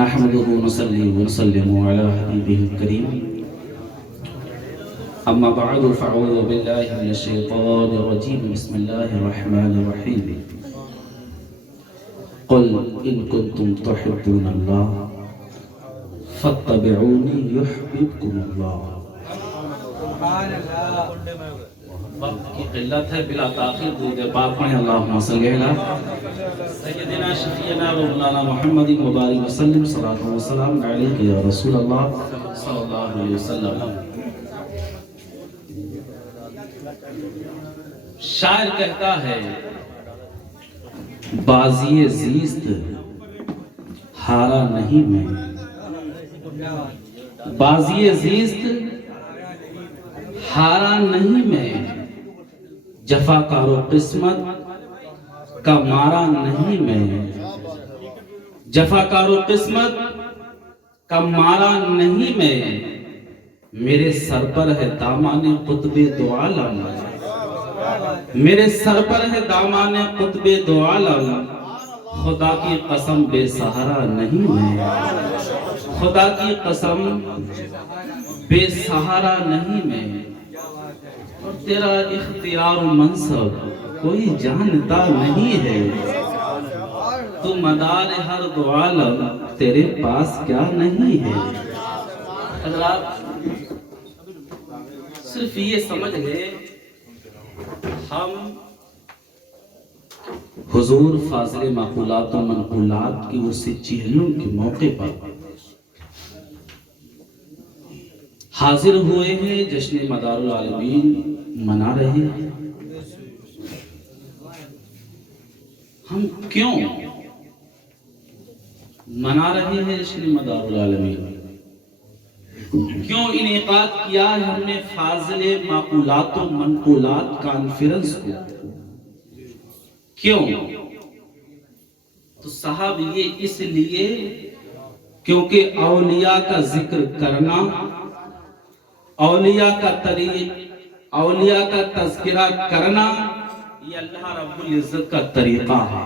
نحمده ونصلي ونسلم على حبيبه الكريم أما بعد فأعوذ بالله من الشيطان الرجيم بسم الله الرحمن الرحيم قل إن كنتم تحبون الله فاتبعوني يحببكم الله. وقت کی قلت ہے، بلا تاخیر درود پاک پڑھیں اللہم صلی علی سیدنا شفیعنا و مولانا محمد مبارک وسلم صلاۃ و سلام علیک یا رسول اللہ صلی اللہ علیہ وسلم. شاعر کہتا ہے بازی زیست ہارا نہیں میں، بازی زیست ہارا نہیں میں، جفاکار و قسمت کا مارا نہیں میں، جفاکار و قسمت کا مارا نہیں میں، میرے سر پر ہے دامان قطب دو عالم، میرے سر پر ہے دامان قطب دو عالم، خدا کی قسم بے سہارا نہیں میں، خدا کی قسم بے سہارا نہیں میں، اور تیرا اختیار و منصب کوئی جانتا نہیں ہے، تو مدار ہر دو عالم تیرے پاس کیا نہیں ہے. حضرات صرف یہ سمجھ لیں ہم حضور فاضل معقولات و منقولات کی اسی چہلوں کے موقع پر حاضر ہوئے ہیں، جشن مدار العالمین منا رہے ہیں. ہم کیوں منا رہے ہیں جشن مدار العالمین؟ کیوں انعقاد کیا ہے ہم نے فاضل معقولات و منقولات کانفرنس کو؟ کیوں؟ تو صاحب یہ اس لیے کیونکہ اولیاء کا ذکر کرنا، اولیاء کا اولیاء کا تذکرہ کرنا یہ اللہ رب العزت کا طریقہ ہے،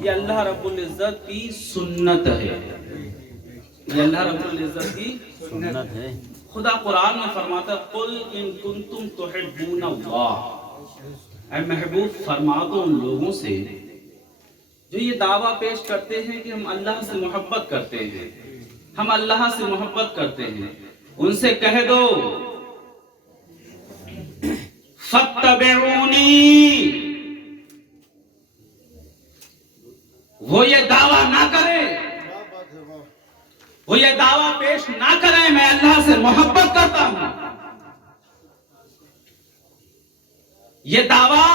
یہ اللہ رب العزت کی سنت ہے، یہ اللہ رب العزت کی سنت ہے. خدا قرآن میں فرماتا ہے قل ان کنتم تحبون اللہ، اے محبوب فرما دو ان لوگوں سے جو یہ دعویٰ پیش کرتے ہیں کہ ہم اللہ سے محبت کرتے ہیں، ہم اللہ سے محبت کرتے ہیں، ان سے کہہ دو فاتبعونی، وہ یہ دعویٰ نہ کرے، وہ یہ دعویٰ پیش نہ کریں میں اللہ سے محبت کرتا ہوں، یہ دعویٰ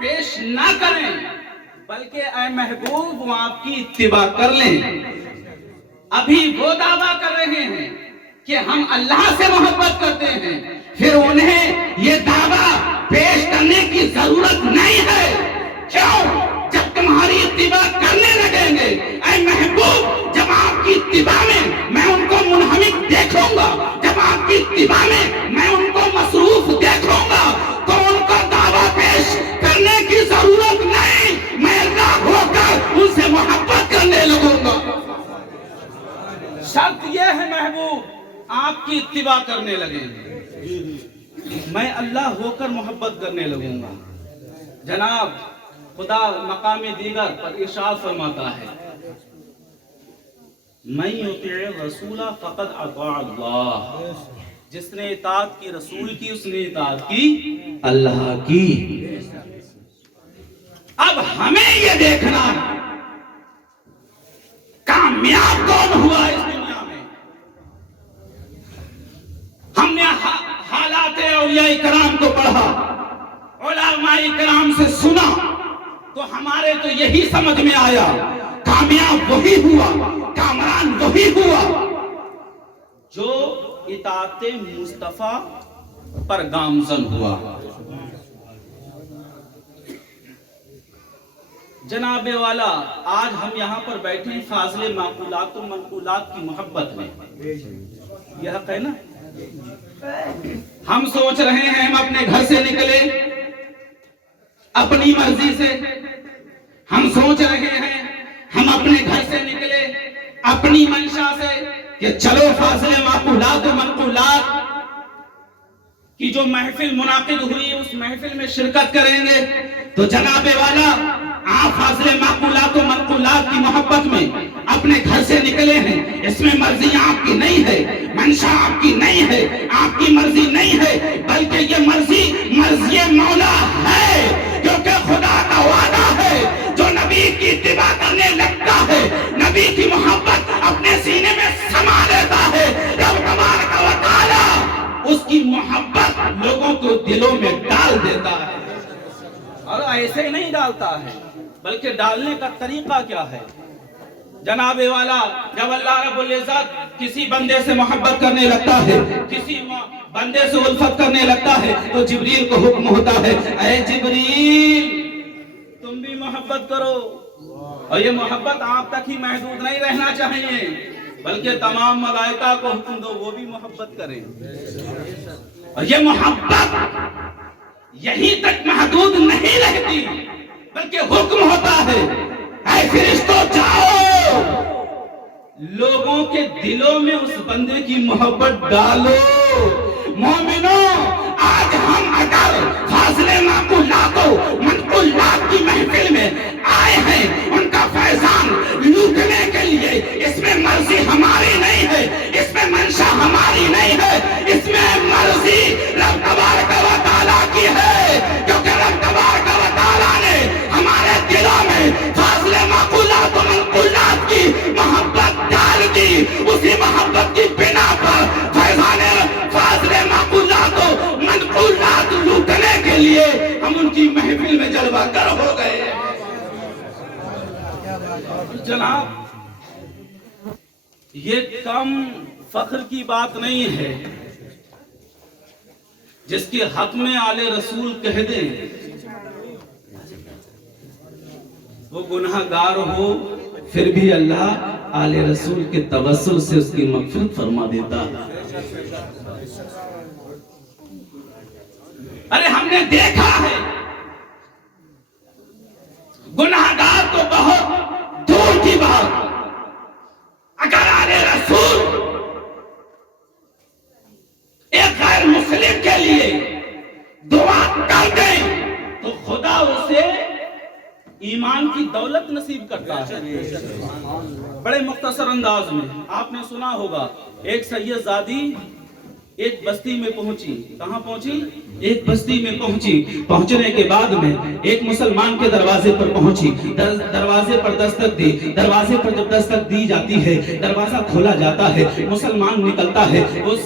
پیش نہ کریں، بلکہ اے محبوب وہ آپ کی اتباع کر لیں. ابھی وہ دعویٰ کر رہے ہیں کہ ہم اللہ سے محبت کرتے ہیں، پھر انہیں یہ دعویٰ پیش کرنے کی ضرورت نہیں ہے. کیوں؟ جب تمہاری اتباع کرنے لگیں گے اے محبوب، جب آپ کی اتباع میں ان کو منہمک دیکھوں گا، جب آپ کی اتباع میں ان کو مصروف دیکھوں گا، تو ان کو دعویٰ پیش کرنے کی ضرورت نہیں، میں اللہ ہو کر ان سے محبت کرنے لگوں گا. شرط یہ ہے محبوب آپ کی اتباع کرنے لگیں گے، میں اللہ ہو کر محبت کرنے لگوں گا. جناب خدا مقام دیگر پر ارشاد فرماتا ہے من یطیع الرسول فقد اطاع اللہ، جس نے اطاعت کی رسول کی اس نے اطاعت کی اللہ کی. اب ہمیں یہ دیکھنا کامیاب کون ہوا اس دنیا میں. ہم نے حالات اولیاء کرام کو پڑھا، علماء کرام سے سنا، تو ہمارے تو یہی سمجھ میں آیا کامیاب وہی ہوا، کامران وہی ہوا جو اطاعت مصطفیٰ پر گامزن ہوا. جناب والا آج ہم یہاں پر بیٹھے ہیں فاضل معقولات و منقولات کی محبت میں، یہ حق ہے نا. ہم سوچ رہے ہیں ہم اپنے گھر سے نکلے اپنی مرضی سے، ہم سوچ رہے ہیں ہم اپنے گھر سے نکلے اپنی منشا سے کہ چلو فاضل معقولات و منقولات کی جو محفل منعقد ہوئی اس محفل میں شرکت کریں گے، تو جناب والا آپ فاضل معقولات و منقولات کی محبت میں اپنے گھر سے نکلے ہیں، اس میں مرضی آپ کی نہیں ہے، منشا آپ کی نہیں ہے، آپ کی مرضی نہیں ہے، بلکہ یہ مرضی مولا ہے، کیونکہ خدا کا وعدہ ہے جو نبی کی اتباع کرنے لگتا ہے، نبی کی محبت اپنے سینے میں سما لیتا ہے، رب تبارک و تعالی اس کی محبت لوگوں کو دلوں میں ڈال دیتا ہے، اور ایسے نہیں ڈالتا ہے بلکہ ڈالنے کا طریقہ کیا ہے؟ جناب والا جب اللہ رب العزت کسی بندے سے محبت کرنے لگتا ہے، کسی بندے سے الفت کرنے لگتا ہے، تو جبریل کو حکم ہوتا ہے، اے جبریل تم بھی محبت کرو، اور یہ محبت آپ تک ہی محدود نہیں رہنا چاہیے بلکہ تمام ملائکہ کو حکم دو وہ بھی محبت کریں، اور یہ محبت یہیں تک محدود نہیں رہتی بلکہ حکم ہوتا ہے، اے فرشتوں جاؤ لوگوں کے دلوں میں اس بندے کی محبت ڈالو۔ مومنوں آج ہم اگر فاضل معقولات و منقولات کی محفل میں آئے ہیں ان کا فیضان لوٹنے کے لیے، اس میں مرضی ہماری نہیں ہے، اس میں منشا ہماری نہیں ہے، اس میں مرضی رب تبارک و تعالیٰ کی ہے، کیونکہ رب تبارک و تعالیٰ نے ہمارے دلوں میں فاضل معقولات و منقولات کی محبت ڈال دی، اسی محبت کی بنا پر فیضان فاضل معقولات و منقولات لوٹنے کے لیے ہم ان کی محفل میں جلوہ گر ہو گئے۔ جناب یہ کم فخر کی بات نہیں ہے جس کے حق میں آل رسول کہہ دیں وہ گناہ گار ہو پھر بھی اللہ آل رسول کے توسل سے اس کی مغفرت فرما دیتا ہے۔ ارے ہم نے دیکھا ہے گناہ گار تو بہت دور کی بات، اگر آل رسول ایک غیر مسلم کے لیے دعا کر دیں تو خدا اسے ایمان کی دولت نصیب کرتا ہے۔ بڑے مختصر انداز میں آپ نے سنا ہوگا ایک سید زادی ایک بستی میں پہنچی، کہاں پہنچی؟ ایک بستی میں پہنچی، پہنچنے کے بعد میں ایک مسلمان کے دروازے پر پہنچی، دروازے پر دستک دی، دروازے پر جب دستک دی جاتی ہے دروازہ کھولا جاتا ہے، مسلمان نکلتا ہے، وہ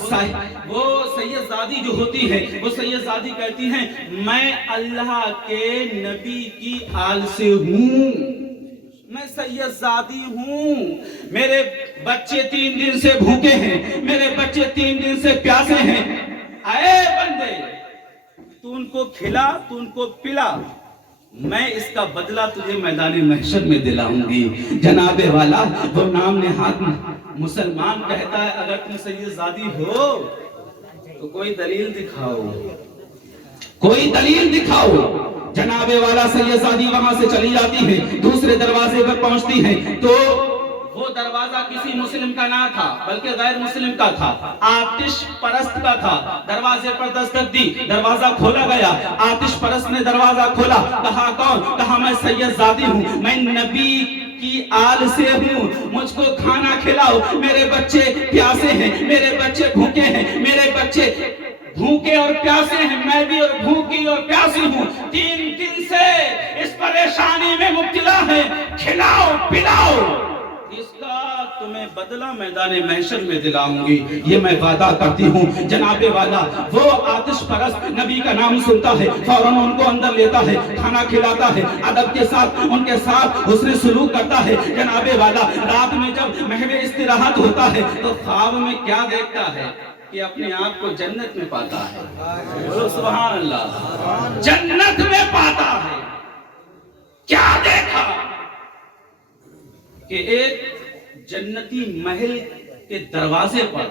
سید زادی جو ہوتی ہے وہ سید زادی کہتی ہیں میں اللہ کے نبی کی آل سے ہوں، میں سید زادی ہوں، میرے بچے 3 دن سے بھوکے ہیں، میرے بچے 3 دن سے پیاسے ہیں، اے بندے تو ان کو کھلا، تو ان کو پلا، میں اس کا بدلہ تجھے میدان محشر میں دلاؤں گی۔ جناب والا وہ نام نہاد مسلمان کہتا ہے اگر تم سید زادی ہو تو کوئی دلیل دکھاؤ، کوئی دلیل دکھاؤ۔ جناب والا سید زادی وہاں سے چلی جاتی ہے، دوسرے دروازے پر پہنچتی ہے تو وہ دروازہ کسی مسلم کا نہ تھا بلکہ غیر مسلم کا تھا، آتش پرست کا تھا۔ دروازے پر دستک دی، دروازہ کھولا گیا، آتش پرست نے دروازہ کھولا، کہا کون؟ کہا میں سید زادی ہوں، میں نبی کی آل سے ہوں، مجھ کو کھانا کھلاؤ، میرے بچے پیاسے ہیں، میرے بچے بھوکے ہیں، میرے بچے بھوکے اور پیاسے ہیں، میں بھی اور بھوکی اور پیاسی ہوں، 3 دن سے اس پریشانی میں مبتلا ہے، کھلاؤ پلاؤ، اس کا تمہیں بدلہ میدان محشر میں دلاؤں گی، یہ میں وعدہ کرتی ہوں۔ جناب والا وہ آتش پرست نبی کا نام سنتا ہے، فوراً ان کو اندر لیتا ہے، کھانا کھلاتا ہے، ادب کے ساتھ ان کے ساتھ حسن سلوک کرتا ہے۔ جناب والا رات میں جب محو استراحت ہوتا ہے تو خواب میں کیا دیکھتا ہے کہ اپنے آپ کو جنت میں پاتا ہے، بولو سبحان اللہ، جنت میں پاتا ہے۔ کیا دیکھا کہ ایک جنتی محل کے دروازے پر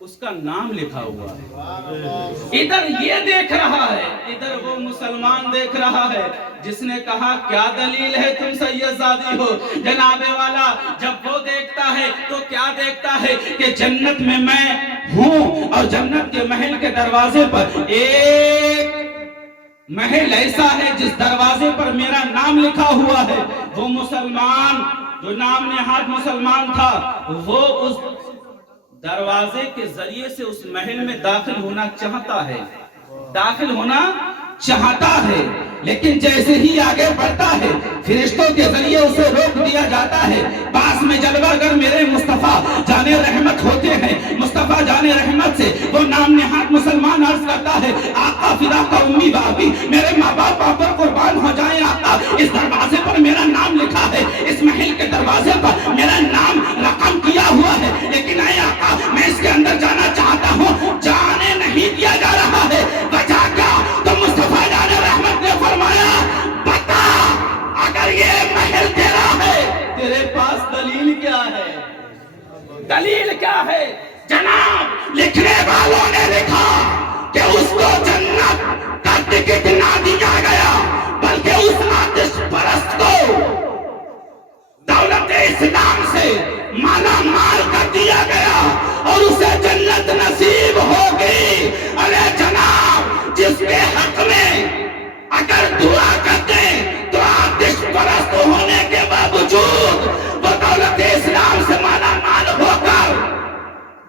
اس کا نام لکھا ہوا ہے، ادھر یہ دیکھ رہا ہے، ادھر وہ مسلمان دیکھ رہا ہے، جس نے کہا کیا دلیل ہے تم سید زادی ہو؟ جناب والا جب وہ دیکھتا ہے تو کیا دیکھتا ہے کہ جنت میں ہوں اور جنت کے محل کے دروازے پر ایک محل ایسا ہے جس دروازے پر میرا نام لکھا ہوا ہے. وہ مسلمان جو نام نہاد مسلمان تھا وہ اس دروازے کے ذریعے سے اس محل میں داخل ہونا چاہتا ہے، داخل ہونا چاہتا ہے، لیکن جیسے ہی آگے بڑھتا ہے فرشتوں کے ذریعے اسے روک دیا جاتا ہے. پاس میں جلوہ گر میرے مصطفیٰ جان رحمت ہوتے ہیں. مصطفیٰ جان رحمت سے وہ نام نہاد مسلمان عرض کرتا ہے آقا فدا کا امی بابی، میرے ماں باپ آپ پر قربان ہو جائیں آقا، اس دروازے پر میرا نام لکھا ہے، اس محل کے دروازے پر میرا نام رقم کیا ہوا ہے، لیکن اے آقا میں اس کے اندر جانا چاہتا ہوں، جانے نہیں دیا جا رہا ہے. وجہ کیا؟ تو مصطفیٰ جان رحمت نے فرمایا بتا اگر یہ محل تیرا ہے تیرے پاس دلیل کیا ہے؟ دلیل کیا ہے؟ جناب لکھنے والوں نے لکھا کہ اس کو جنت کا ٹکٹ نہ دیا گیا بلکہ اس آتش پرست کو دولت اسلام سے مالا مال کر دیا گیا اور اسے جنت نصیب ہوگی. ارے جناب جس کے حق میں اگر دعا کرتے تو آتش پرست ہونے کے باوجود وہ دولت اسلام سے مالا مال ہو کر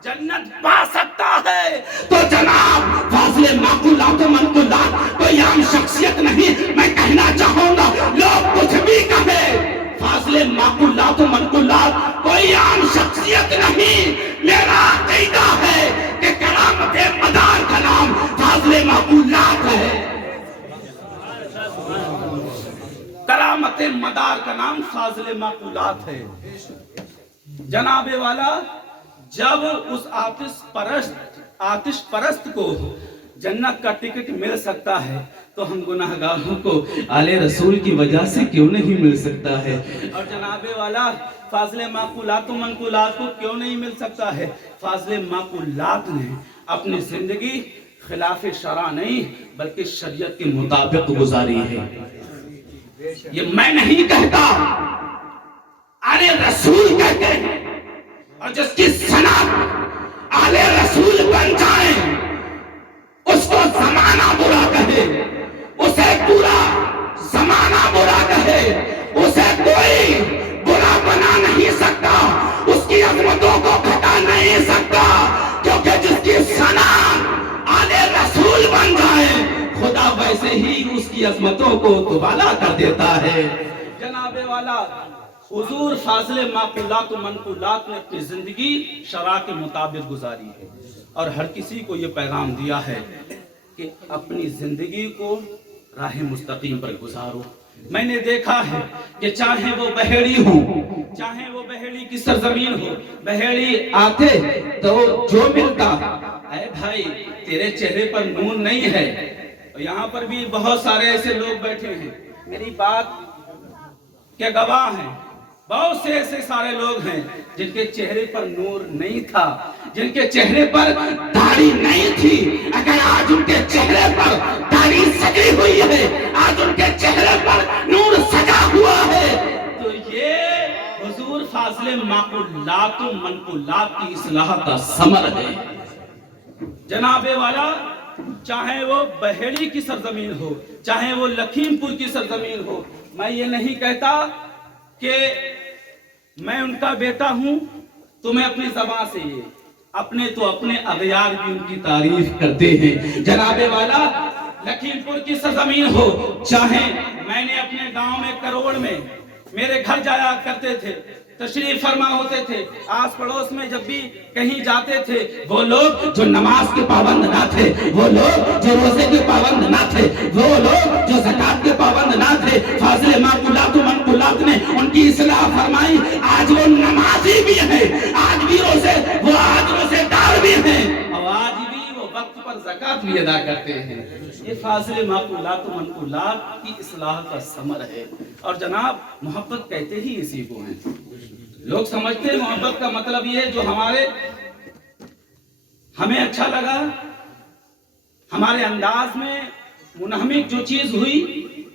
جنت پا سکتا ہے. تو جناب فاضل معقولات و منقولات کوئی عام شخصیت نہیں. میں کہنا چاہوں گا لوگ کچھ بھی کہیں، فاضل معقولات و منقولات کوئی عام شخصیت نہیں. میرا عقیدہ ہے کہ کرامت مدار کا نام فاضل معقولات ہے. کرامت مدار کا نام فاضل معقولات ہے. جناب والا جب اس آتش پرست کو جنت کا ٹکٹ مل سکتا ہے تو ہم گناہگاروں کو آل رسول کی وجہ سے کیوں نہیں مل سکتا ہے؟ اور جناب والا فاضل معقولات و منقولات کو کیوں نہیں مل سکتا ہے؟ فاضل معقولات نے اپنی زندگی خلاف شرع نہیں بلکہ شریعت کے مطابق گزاری ہے. یہ میں نہیں کہتا، آل رسول کہتے ہیں. اور جس کی صنعت آل رسول بن جائے اس کو زمانہ برا کہے، اسے پورا زمانہ برا کہے، اسے کوئی برا بنا نہیں سکتا، اس کی عظمتوں کو گھٹا نہیں سکتا، کیونکہ جس کی صنعت آل رسول بن جائے خدا ویسے ہی اس کی عظمتوں کو دوبالا کر دیتا ہے. جناب والا حضور فاضل معقولات و منقولات نے اپنی زندگی شرع کے مطابق گزاری ہے اور ہر کسی کو یہ پیغام دیا ہے کہ اپنی زندگی کو راہ مستقیم پر گزارو. میں نے دیکھا ہے کہ چاہے وہ بہیڑی ہو، چاہے وہ بہیڑی کی سرزمین ہو، بہیڑی آتے تو جو ملتا اے بھائی تیرے چہرے پر نور نہیں ہے. یہاں پر بھی بہت سارے ایسے لوگ بیٹھے ہیں میری بات کے گواہ ہیں. بہت سے ایسے سارے لوگ ہیں جن کے چہرے پر نور نہیں تھا، جن کے چہرے پر داڑھی نہیں تھی. اگر آج ان کے چہرے پر داڑھی سجی ہوئی ہے، آج ان کے چہرے پر نور سجا ہوا ہے، تو یہ حضور فاضل معقولات و منقولات کی اصلاح کا ثمر ہے. جناب والا چاہے وہ بہیڑی کی سرزمین ہو، چاہے وہ لکھیم پور کی سرزمین ہو، میں یہ نہیں کہتا کہ میں ان کا بیٹا ہوں تو میں اپنی زبان سے یہ اپنے اغیار بھی ان کی تعریف کرتے ہیں. جناب والا لکھیم پور کی سرزمین ہو، چاہے میں نے اپنے گاؤں میں کروڑ میں میرے گھر جایا کرتے تھے، تشریف فرما ہوتے تھے، آس پڑوس میں جب بھی کہیں جاتے تھے وہ لوگ جو نماز کے پابند نہ تھے، وہ لوگ جو روزے کے پابند نہ تھے، وہ لوگ جو زکات کے پابند نہ تھے، فاضل معقولات و منقولات نے ان کی اصلاح فرمائی. آج وہ نمازی بھی ہیں، آج بھی روزے دار بھی ہیں، اور آج بھی وہ وقت پر زکات بھی ادا کرتے ہیں. یہ فاضل معقولات و منقولات کی اصلاح کا ثمر ہے. اور جناب محبت کہتے ہی اسی کو ہیں. لوگ سمجھتے ہیں محبت کا مطلب یہ ہے جو ہمیں اچھا لگا، ہمارے انداز میں منہمک جو چیز ہوئی